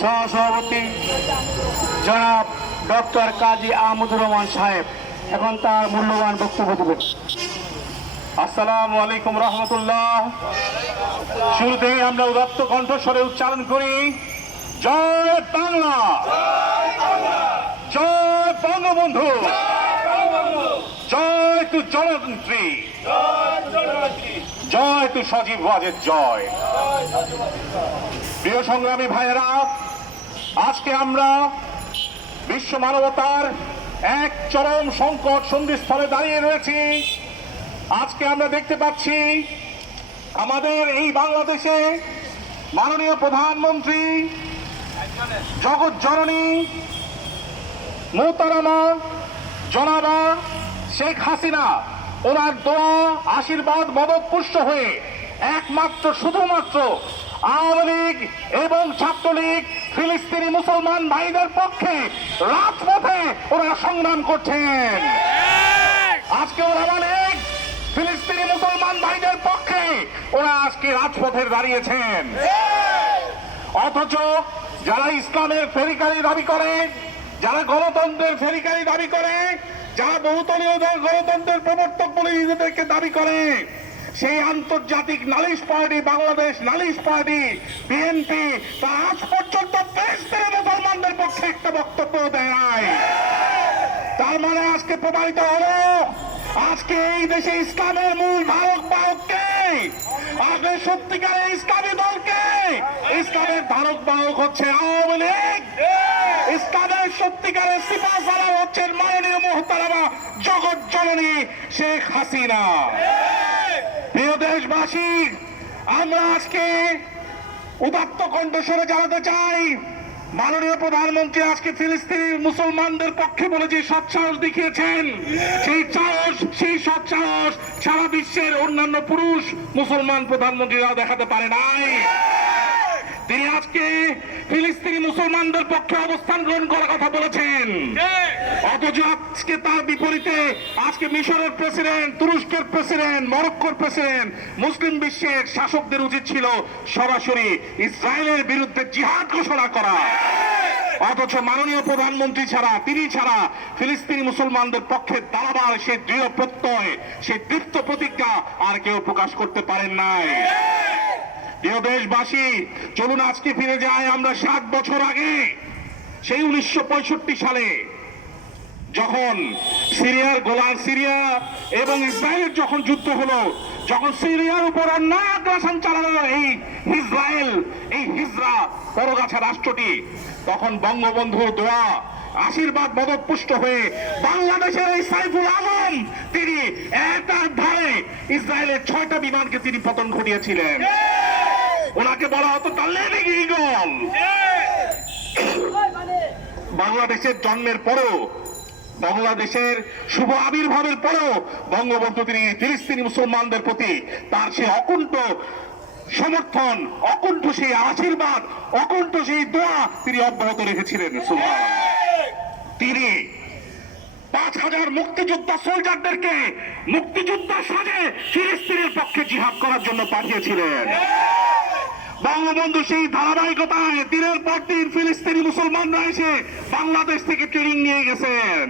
সহসভাপতি জনাব ডক্টর কাজী আহমদুর রহমান সাহেব এখন তার মূল্যবান বক্তব্য দেবেন। আসসালামু আলাইকুম রহমতুল্লাহ। শুরুতেই আমরা উদাত্ত কণ্ঠস্বরে উচ্চারণ করি, জয় বাংলা, জয় বঙ্গবন্ধু, জয় তু জননেত্রী, জয় তু সজীব ওয়াজেদ জয়। প্রিয় সংগ্রামী ভাইয়েরা, আজকে আমরা বিশ্ব মানবতার এক চরম সংকট সন্ধিস্থলে দাঁড়িয়ে রয়েছি। আজকে আমরা দেখতে পাচ্ছি আমাদের এই বাংলাদেশে মাননীয় প্রধানমন্ত্রী জগৎ জননী মোহতারামা জনাবা শেখ হাসিনা ওনার দোয়া আশীর্বাদ মদত পুষ্ট হয়ে একমাত্র শুধুমাত্র আওয়ামী লীগ এবং ছাত্রলীগ ফিলিস্তিনি মুসলমান ভাইদের পক্ষে রাজপথে ওরা সংগ্রাম করছেন। আজকে ওরা অনেক ফিলিস্তিনি মুসলমান ভাইদের পক্ষে ওরা আজকে রাজপথে দাঁড়িয়েছেন। অথচ যারা ইসলামের ফেরিকারি দাবি করে, যারা গণতন্ত্রের ফেরিকারি দাবি করে, যারা বহুদলীয় গণতন্ত্রের প্রবর্তক বলে নিজেদেরকে দাবি করে, সেই আন্তর্জাতিক নালিশ পার্টি বাংলাদেশ নালিশ পার্টি বিএনপি তা আজ পর্যন্ত ফিলিস্তিনি মুসলমানদের পক্ষে একটা বক্তব্য দেয় নাই। তার মানে আজকে প্রমাণিত হলো আজকে এই দেশে ইসলামের মূল ধারক বাহককে, আজকে সত্যিকারের ইসলামী দলকে, ইসলামের ধারক বাহক হচ্ছে আওয়ামী লীগ, ইসলামের সত্যিকারের সিপাহসালার হচ্ছেন মাননীয় মোহতারামা জগৎ জননী শেখ হাসিনা। প্রিয় দেশবাসী, আমরা আজকে উদাত্ত কণ্ঠস্বরে জানাতে চাই, মাননীয় প্রধানমন্ত্রী আজকে ফিলিস্তিনি মুসলমানদের পক্ষে বলে যে সৎসাহস দেখিয়েছেন, সেই সৎসাহস সারা বিশ্বের অন্যান্য পুরুষ মুসলমান প্রধানমন্ত্রীরা দেখাতে পারে নাই। তিনি আজকে ফিলিস্তিনি মুসলমানদের পক্ষে অবস্থান গ্রহণ করার কথা বলেছেন, অথচ আজকে তার বিপরীতে আজকে মিশরের প্রেসিডেন্ট, তুরস্কের প্রেসিডেন্ট, মরক্কোর প্রেসিডেন্ট, মুসলিম বিশ্বের শাসকদের উচিত ছিল সরাসরি ইসরায়েলের বিরুদ্ধে জিহাদ ঘোষণা করা। অথচ মাননীয় প্রধানমন্ত্রী ছাড়া, তিনি ছাড়া ফিলিস্তিনি মুসলমানদের পক্ষে দাঁড়াবার সেই দৃঢ় প্রত্যয়, সেই দীপ্ত প্রতিজ্ঞা আর কেউ প্রকাশ করতে পারেন নাই। প্রিয় দেশবাসী, চলুন আজকে ফিরে যাই আমরা 60 বছর আগে, সেই 1965 সালে যখন সিরিয়া এবং ইসরায়েলের যখন যুদ্ধ হলো, যখন সিরিয়ার উপর অন্যায় আগ্রাসন চালানো এই ইসরায়েল, এই হিজরা পরগাছা রাষ্ট্রটি, তখন বঙ্গবন্ধুর দোয়া আশীর্বাদ মদত পুষ্ট হয়ে বাংলাদেশের এই সাইফুল আলম তিনি এটার ধারে ইসরায়েলের 6টা বিমানকে তিনি পতন ঘটিয়েছিলেন। ওনাকে বলা হতো তালেবিগ ঈগল। বাংলাদেশের জন্মের পরেও, বাংলাদেশের শুভ আবির্ভাবের পরেও বঙ্গবন্ধু তিনি ফিলিস্তিনি মুসলমানদের প্রতি তার সেই অকুণ্ঠ সমর্থন, অকুণ্ঠ সেই আশীর্বাদ, অকুণ্ঠ সেই দোয়া তিনি অব্যাহত রেখেছিলেন। তিনি 5000 মুক্তিযোদ্ধা সোলজারদেরকে মুক্তিযোদ্ধা সাজে ফিলিস্তিনের পক্ষে জিহাদ করার জন্য পাঠিয়েছিলেন। বঙ্গবন্ধু সেই ধারাবাহিকতায় দিনের পর দিন ফিলিস্তিনি মুসলমানরা এসে বাংলাদেশ থেকে ট্রেনিং নিয়ে গেছেন।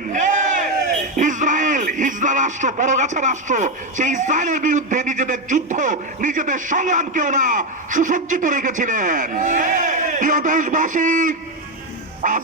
ইসরায়েল, হিজরা রাষ্ট্র, পরগাছা রাষ্ট্র, সেই ইসরায়েলের বিরুদ্ধে নিজেদের যুদ্ধ, নিজেদের সংগ্রামকে ওরা সুসজ্জিত রেখেছিলেন। প্রিয় দেশবাসী,